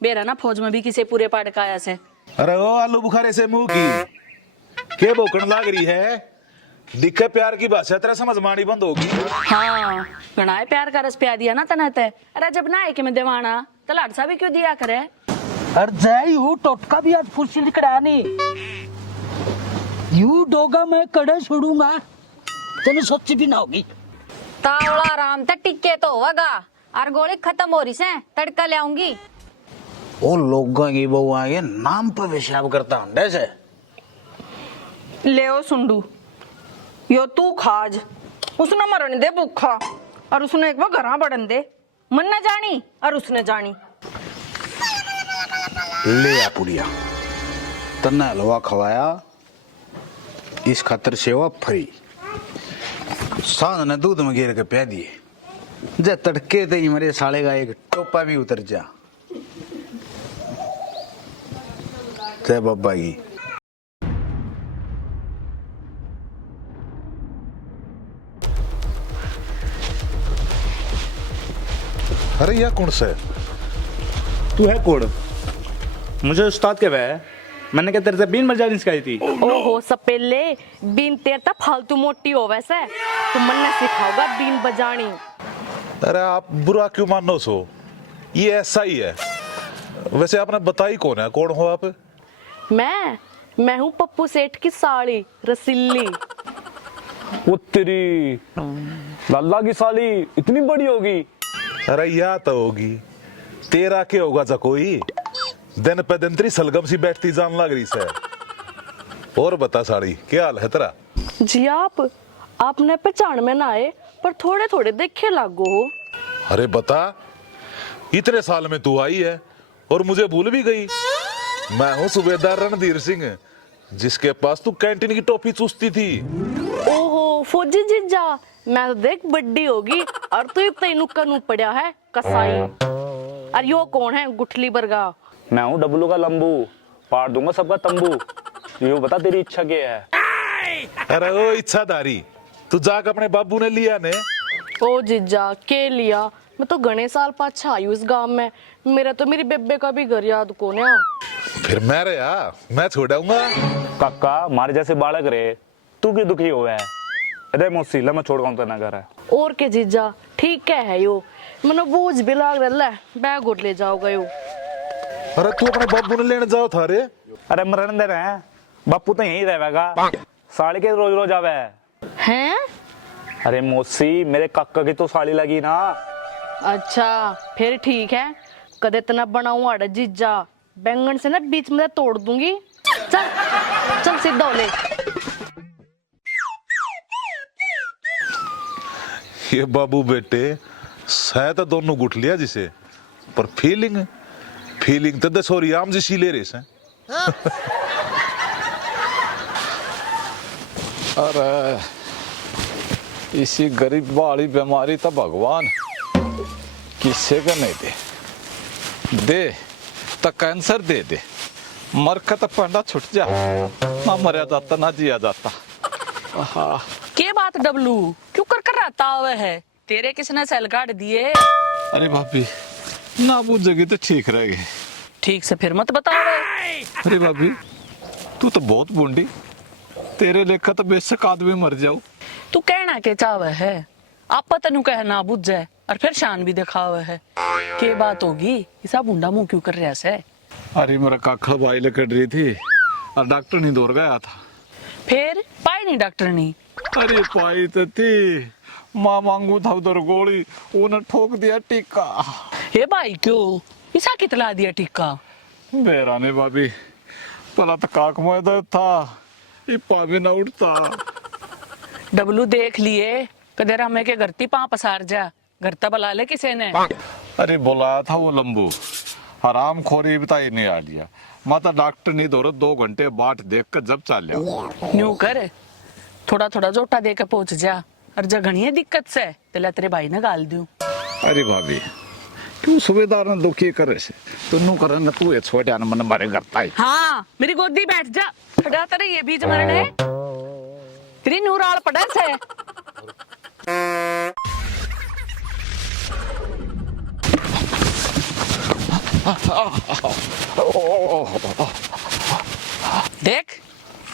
बेरा ना फौज में भी किसे पूरे पाड़ का आया से। अरे ओ आलू बुखारे से मुंह की के भौकण लाग रही है। दिखे प्यार की भाषा तेरा समझ मानी बंद होगी। हाँ गणाए प्यार का रस पिया दिया ना तना ते। अरे जब ना है कि मैं देवाना तो लाडसा भी क्यों दिया करे। अरे जय यू टोटका भी आज फुर्सी निकड़ा नहीं यू डोगा मैं कड़े छोड़ूंगा तेने सच्ची भी ना होगी। तावड़ा आराम तक टिक्के तो होगा और गोली खत्म हो रही से तड़का ले आऊंगी। वो लोगों की बहू आगे नाम पर पेशाब करता हूँ से ले ओ सुंडू यो तू खाज उसने मरन दे भूखा और उसने एक बार घर बढ़न दे मन न जानी और उसने जानी ले आ पुड़िया तन्ना हलवा खवाया इस खातर सेवा फ्री सांझ ने दूध में गिर के पै दिए जे तड़के ते ही मेरे साले का एक टोपा भी उतर जा। जय बाबा की। अरे यह कौन सा है? तू है कौन? मुझे उस्ताद के वह मैंने क्या तेरे से बीन बजानी सिखाई थी। ओहो सपेले बीन तेर ता फालतू मोटी हो वैसे तुम मन ने सिखाओगा बीन बजानी। अरे आप बुरा क्यों मानो सो? ये ऐसा ही है। वैसे आपने बताई कौन है? कौन हो आप? मैं हूँ पप्पू सेठ की साली रसीली। वो तेरी लल्ला की साली इतनी बड़ी होगी। अरे या तो होगी तेरा के होगा जा कोई दिन पे दिन तेरी सलगम सी बैठती जान लग रही से। और बता साड़ी क्या हाल है तेरा? जी आपने पहचान में ना आए पर थोड़े थोड़े देखे लागो हो। अरे बता इतने साल में तू आई है और मुझे भूल भी गई। मैं हूँ सूबेदार रणधीर सिंह जिसके पास तू कैंटीन की टॉफी चूसती थी। ओहो फौजी जीजा मैं तो देख बड्डी होगी और तू इतना नुक्का नु पड़ा है कसाई। और यो कौन है गुठली बरगा? मैं हूँ डब्लू का लंबू पार दूंगा सबका तंबू। ये बता तेरी इच्छा क्या है? अरे ओ इच्छाधारी तू जाकर अपने बाबू ने लिया ने। ओ जीजा के लिया मैं तो घने साल पाछा आई उस गांव में। मेरा तो मेरी बेबे का भी घर याद को ना। फिर मैं रहा मैं छोड़ाऊंगा। काका मारे जैसे बालक रहे तू क्यों दुखी हुआ है? अरे मौसी ला मैं छोड़ तो ना कर। और के जीजा ठीक है यो मनो बोझ भी लाग रहा है बैग उठ ले जाओगा यो। अरे तू अपने बाबू ने लेने जाओ था रे। अरे मरण दे रहे बापू तो यही रहेगा साड़ी के रोज रोज आवे हैं। अरे मौसी मेरे काका की तो साड़ी लगी ना। अच्छा फिर ठीक है कदे तना बनाऊं आड़ा जीजा बैंगन से ना बीच में तोड़ दूंगी। चल चल सीधा हो ले। ये बाबू बेटे शायद दोनों गुठ लिया जिसे पर फीलिंग तो दसोरी आम जैसी ले रहे से। अरे इसी गरीब वाली बीमारी तो भगवान किसे का नहीं दे तो कैंसर दे दे मर का तो पंडा छुट जा ना मरा जाता ना जिया जाता। के बात डब्लू क्यों कर रहता हुआ है? तेरे किसने सेल काट दिए? अरे भाभी ना बूझेगी तो ठीक रहेगी। ठीक से फिर मत बताओ। अरे भाभी तू तो बहुत बूंदी तेरे लेखा तो बेशक आदमी मर जाओ। तू कहना के चावे है आप तेन कहना बुझ जाए और फिर शान भी दिखावे है। के बात होगी ऐसा बुंडा मुंह क्यों कर रहा है? अरे मेरा काखड़ भाई लेकर रही थी और डॉक्टर नहीं दौड़ गया था। फिर पाई नहीं डॉक्टर नहीं? अरे पाई तो थी माँ मांगू था उधर गोली उन्हें ठोक दिया टीका। हे भाई क्यों ऐसा कितला दिया टीका? मेरा ने भाभी पला तो काक मैदा था ये पावे ना उठता। डब्लू देख लिए कदर हमें के घरती पां पसार जा घरता बुला ले किसी ने। अरे बुलाया था वो लंबू आराम खोरी बताई नहीं आ लिया माता डॉक्टर नहीं दौड़ 2 घंटे बाट देख कर जब चल लिया। न्यू कर थोड़ा थोड़ा जोटा दे के पहुंच जा और जब घनी दिक्कत से तेला तेरे भाई ने गाल दूं। अरे भाभी क्यों सूबेदार ने दुखी करे से तुन्नू करे न तू ये छोटे आने मन मारे करता है। हाँ मेरी गोदी बैठ जा खड़ा तेरे ये बीज मरने तेरी नूराल पड़ा से। देख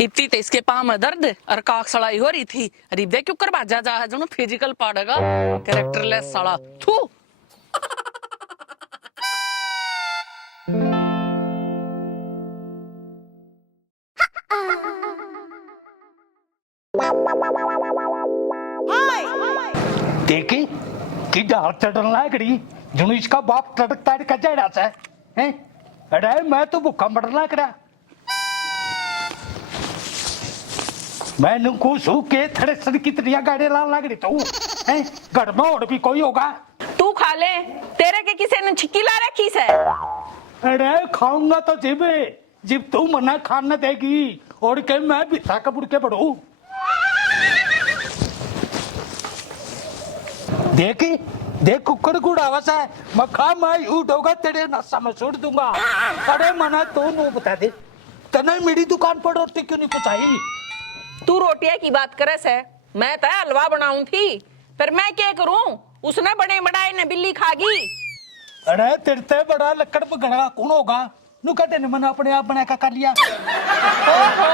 इतनी तो इसके पाँव में दर्द और काक सड़ाई हो रही थी। अरे देख क्यों कर बाजा जा है जो फिजिकल पाड़ेगा कैरेक्टरलेस साला थू। देखी कि डाल चढ़न लागड़ी जुनू इसका बाप तड़क ताड़ का जड़ा सा है। अरे मैं तो भूखा मरना करा। मैं नुकू सू के थड़े सड़ की तरिया गाड़ी लाल लागड़ी तो है घर में और भी कोई होगा। तू खा ले, तेरे के किसी ने छिक्की ला रखी है। अरे खाऊंगा तो जिब तू मना खाना देगी और के मैं बिठा के बुड़ के बढ़ू। देखी देख कुकर गुड़ावा सा मखा मैं उठोगा तेरे नशा में छोड़ दूंगा। अरे मना तो नो बता दे तने मेरी दुकान पर रोटी क्यों नहीं पहुंचाई। तू रोटियां की बात करे से, मैं तो हलवा बनाऊं थी, पर मैं क्या करूं, उसने बड़े बड़ाए ने बिल्ली खागी। अरे तेरे ते बड़ा लकड़ पगड़ा कौन होगा नु कहते ने मन अपने आप बना कर लिया। ओहो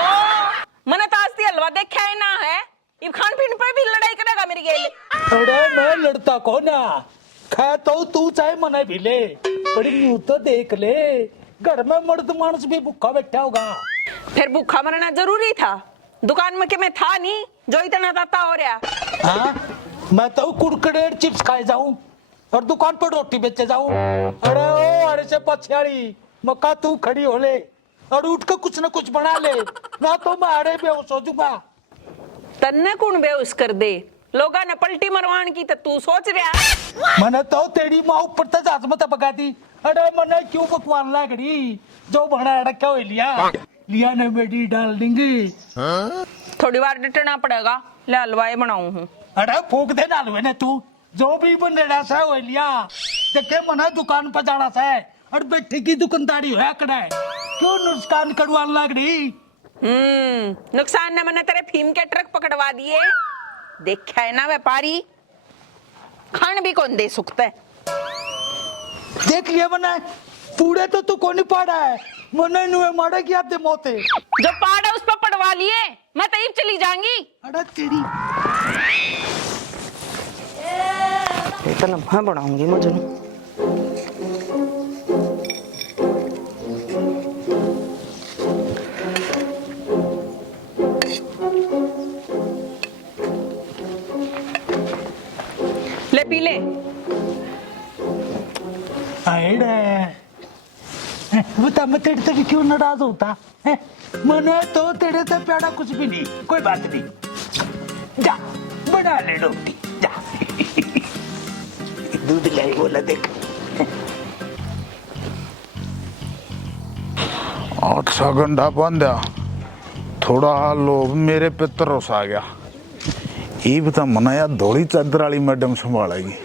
मैंने तो आज ती हलवा देखा है ना है, इब खान पीन पे भी लड़ाई करेगा मेरी गेल। अरे मैं लड़ता को ना खा तो तू चाहे मना भी ले पर यूं तो देख ले घर में मर्द मानस भी भूखा बैठा होगा। फिर भूखा मरना जरूरी था, दुकान में के मैं था नहीं जो इतना दाता हो रहा। हाँ मैं तो कुरकुरे चिप्स खाए जाऊं और दुकान पर रोटी बेचे जाऊं। अरे ओ अरे से पछयाड़ी मक्का तू खड़ी हो ले और उठ के कुछ न कुछ बना ले ना तो मैं अरे बेहोश हो जाऊंगा। तन्ने कौन बेहोश कर दे, लोगा ने पलटी मरवान की तो तू सोच रहा। मैंने तो तेरी माँ ऊपर तक जात मत पका दी। अरे मैंने क्यों पकवान लागड़ी जो बना रखा हो लिया ने बेटी डाल देंगे। थोड़ी बार डटना पड़ेगा, ले हलवाई बनाऊं हूँ। अरे फूक दे ना ने तू जो भी बन रहा सा हो लिया देखे मना दुकान पर जाना सा और बैठे की दुकानदारी होया करे क्यों नुकसान करवान लागड़ी। नुकसान ने मैंने तेरे फीम के ट्रक पकड़वा दिए, देखा है ना व्यापारी, खान भी कौन दे सकता है। देख लिया मना पूरे तो तू कौन पाड़ा है मने नुए मारे की आते मोते जो पाड़ा उस पर पड़वा लिए, मैं तईब चली जाऊंगी। अरे तेरी इतना मैं बनाऊंगी मुझे। ले पी ले। बता मैं तेरे से क्यों नाराज होता है। मने तो तेरे से प्यारा कुछ भी नहीं, कोई बात नहीं। जा बना ले रोटी जा। दूध लाई बोला देख। अच्छा गंडा बंदा थोड़ा लोभ मेरे पे तरस आ गया। ये बता मनाया धोली चादर वाली मैडम संभालेगी।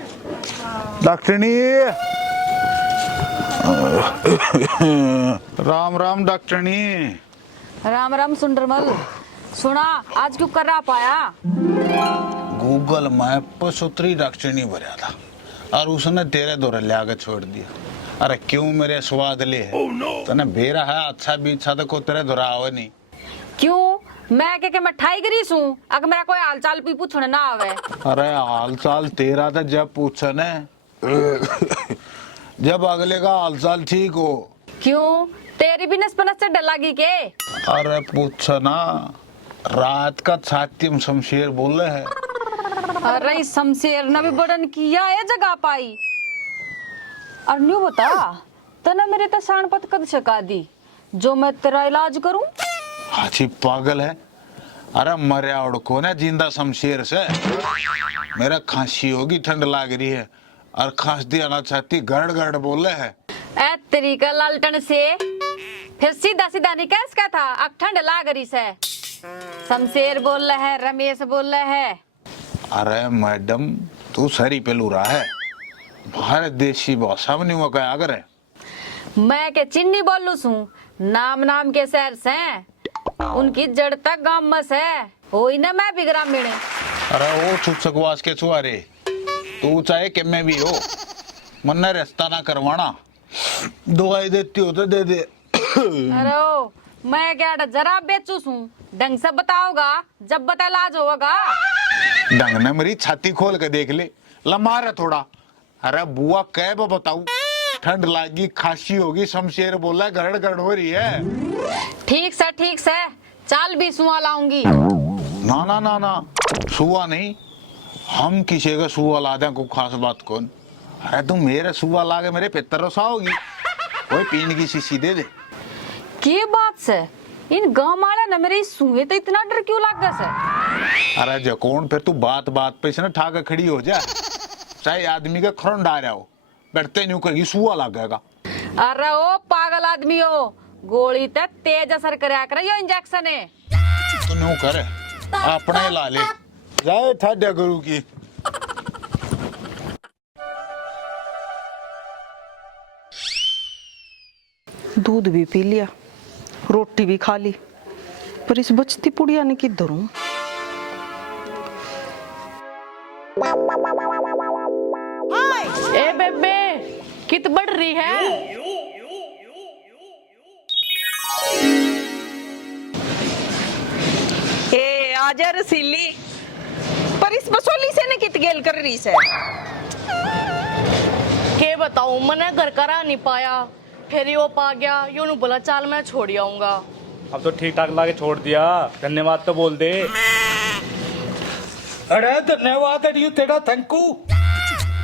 डॉक्टरनी राम राम डॉक्टरनी। राम राम सुंदरमल, सुना आज क्यों कर रहा पाया। गूगल मैप पर सुतरी डॉक्टरनी भरा था और उसने तेरे दौरे ले आके छोड़ दिया। अरे क्यों मेरे स्वाद ले है तने बेरा है अच्छा भी अच्छा तो को तेरे दौरा आवे नहीं। क्यों मैं के मैं ठाई करी सू अगर मेरा कोई हाल चाल भी पूछने ना आवे। अरे हाल चाल तेरा तो जब पूछने जब अगले का हाल चाल ठीक हो। क्यों तेरी भी नस से डर लगी के। अरे पूछना रात का छाती में शमशेर बोले है। अरे इस शमशेर ने भी बड़न किया है जगह पाई। और न्यू बता तना मेरे तो शानपत कद छका दी जो मैं तेरा इलाज करूं। हाथी पागल है। अरे मरिया उड़को ना जिंदा शमशेर से। मेरा खांसी होगी ठंड लाग रही है और खांस दिया ना छाती गड़ गड़ बोले है। ए तरीका लालटन से फिर सीधा सीधा नहीं कैस का था अब ठंड लाग रही से। शमशेर बोल रहा है, रमेश बोल रहा है। अरे मैडम तू सरी पे लूरा है, भारत देशी भाषा में नहीं वो क्या अगर है। मैं के चिन्नी बोलू सू नाम नाम के शहर से उनकी जड़ तक गांव मस है हो ही ना मैं भी ग्रामीण। अरे वो चुप सकवास के छुआरे तू चाहे कि मैं भी हो मन ने रिश्ता ना करवाना दवाई देती हो तो दे दे। अरे ओ, मैं क्या जरा बेचू हूँ, ढंग से बताओगा, जब बता लाज होगा। ढंग ने मेरी छाती खोल के देख ले, लम्हा रहा थोड़ा। अरे बुआ कह बताऊ, ठंड लागी, खांसी होगी, शमशेर बोला गड़गड़ गड़ हो रही है। ठीक से चाल भी सुआ लाऊंगी। ना ना ना ना, सुआ नहीं, हम किसी का सुआ ला दें, को खास बात कौन। अरे तुम मेरे सुआ ला के मेरे पितर रसाओगी, कोई पीने की शीशी दे दे। की बात से इन गांव वाले न मेरी सुए तो इतना डर क्यों लग गया से? अरे जकोन, फिर तू बात बात पे से ना ठाक खड़ी हो जा, चाहे आदमी का खरन डाल रहा हो, बैठते नहीं कहीं सुआ लग गएगा। अरे ओ पागल आदमी हो, गोली ते तेज असर करया करे यो इंजेक्शन है। तू न्यू करे, अपने ला ले, जाए ठाड्या गुरु की। दूध भी पी लिया, रोटी भी खा ली, पर इस बचती पुड़िया ने किधर हूँ? ए बेबे, कित बढ़ रही है? ए आजा रसीली, पर इस बसोली से ने कित गेल कर रही से? के बताऊं, मैंने घर करा नहीं पाया, फिर यो पा गया, यो नु बोला चाल मैं छोड़ आऊंगा। अब तो ठीक ठाक ला के छोड़ दिया, धन्यवाद तो बोल दे। अरे धन्यवाद अड़ियो तेरा, थैंक यू।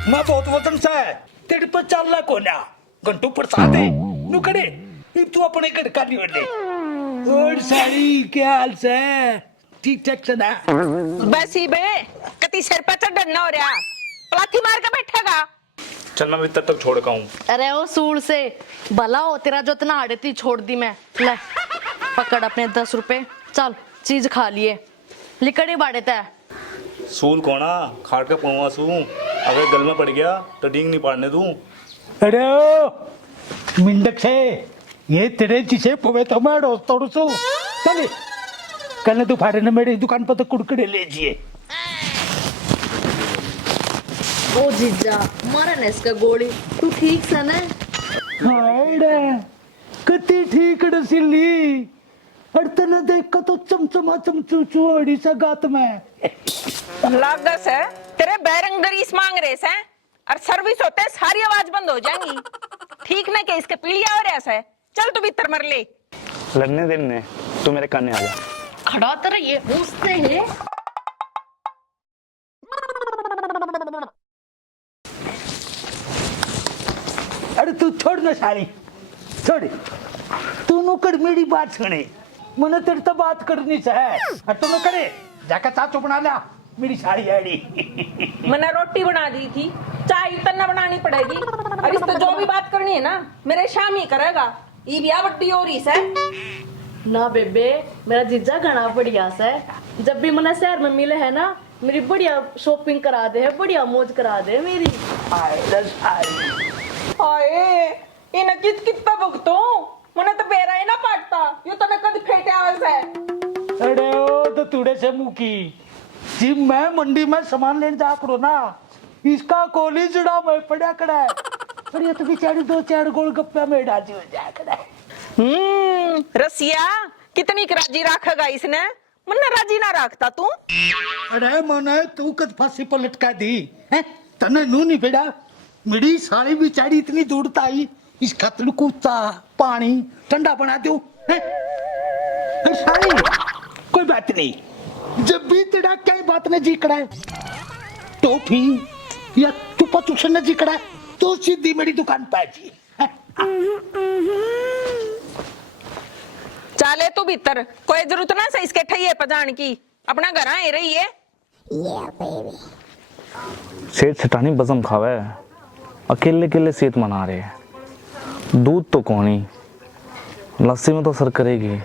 मैं बहुत वतन सा है, तेरे पर चल ला कोना, घंटू प्रसाद है, नु करे, इब तू अपने घर का नहीं बने। और सारी क्या हाल से? ठीक ठाक से ना? बस ही बे, कति सिर पर चढ़ना हो रहा, पलाथी मार के बैठेगा। चल मैं भीतर तक छोड़ का हूँ। अरे वो सूल से भला हो तेरा, जो इतना आड़ती छोड़ दी मैं। ले पकड़ अपने 10 रुपए, चल चीज खा लिए, लिकड़ी बाड़े तय। सूल कोना खाट के पहुंचा सू, अगर गल में पड़ गया तो डींग नहीं पाड़ने दूं। अरे ओ मिंडक से, ये तेरे जिसे पवे तो मैं रोज तोड़ सू। चले कल दोपहर ने मेरी दुकान पर तो कुड़कड़े ले जिए। ओ जीजा, मारा ने इसका गोली, तू ठीक से ना? हाय कति ठीक रसीली, अड़तना देख का तो चमचमा चमचू चुड़ी सा गात में। लागस है तेरे बैरंगरी इस मांग रहे से, और सर्विस होते सारी आवाज बंद हो जाएंगी। ठीक ना के इसके पीलिया हो रहा है, चल तू भीतर मर ले। लड़ने देने, तू मेरे काने आ जा। खड़ा तर ये उससे है। अरे तू छोड़ ना सारी, छोड़, तू नु कर मेरी बात सुने, मैंने तेरे तो बात करनी है, और तू नु करे जाकर चाचू बना ला मेरी साड़ी आड़ी। मैंने रोटी बना दी थी, चाय तन्ना बनानी पड़ेगी, और इस तो जो भी बात करनी है ना मेरे शाम ही करेगा। ये ब्याह बट्टी हो रही है ना बेबे, मेरा जीजा घना बढ़िया से, जब भी मना शहर में मिले है ना, मेरी बढ़िया शॉपिंग करा दे है, बढ़िया मौज करा दे मेरी। आए इन कित कितना भुगतो, मैंने तो बेरा ही ना पाटता, यो तो कद फेटे आवाज है। अरे ओ तो तुड़े से मुकी जी, मैं मंडी में सामान लेने जा करो ना, इसका कोली जुड़ा मैं पड़ा कड़ा है, और ये तो बेचारी 2-4 गोलगप्पे में राजी हो जा कड़ा है। रसिया कितनी राजी रखेगा इसने, मन्ने राजी ना रखता तू। अरे मने तू कद फांसी पर लटका दी है, तने नू नहीं बेड़ा, मेरी सारी बेचारी इतनी दूरता आई, इस खातिर को चाह पानी ठंडा बना दो है? सारी कोई बात नहीं, जब भी तेरा कई बात ने जी करा है, टॉफी या चुपा चुसन ने जी करा है, तो सीधी मेरी दुकान पे जी। चाले तू भीतर, कोई जरूरत ना से इसके ठइये पजान की, अपना घर आए रही है। सेठ सेठानी बजम खावे, अकेले अकेले सेठ मना रहे हैं, दूध तो कौन ही, लस्सी में तो असर करेगी।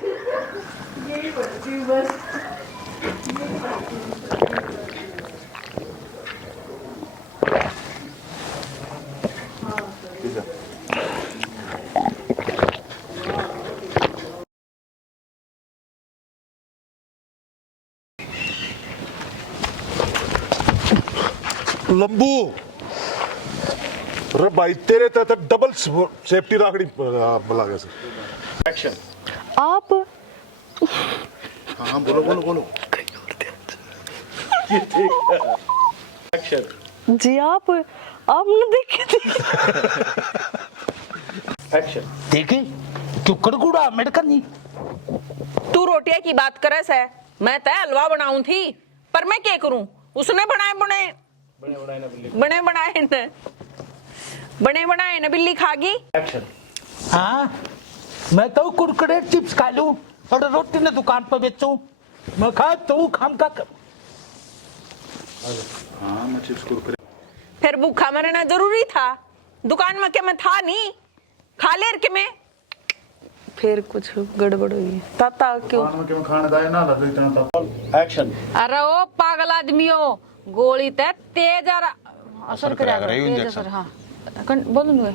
लंबू, अरे भाई तेरे तो डबल सेफ्टी राखड़ी बुला गया सर। आप हाँ बोलो बोलो बोलो। जी आपने देखे देखी क्यों कड़कुड़ा मेडकन नहीं। तू रोटिया की बात करस है, मैं तय हलवा बनाऊं थी, पर मैं क्या करूं? उसने बने बनाए न बिल्ली खागी। हाँ मैं तो कुरकुरे चिप्स खा लूं और रोटी ने दुकान पर बेचूं। मैं खा तू खाम का हाँ मैं चिप्स कुरकुरे। फिर भूखा मरना जरूरी था? दुकान में क्या मैं था नहीं? खा लेर के मैं फिर कुछ गड़बड़ हुई ताता क्यों? खाने का ना लगे इतना एक्शन। अरे ओ पागल आदमियों, गोली ते तेज असर करेगा, करेगा, तेज इंजेक्शन। असर। हाँ बोलूंगा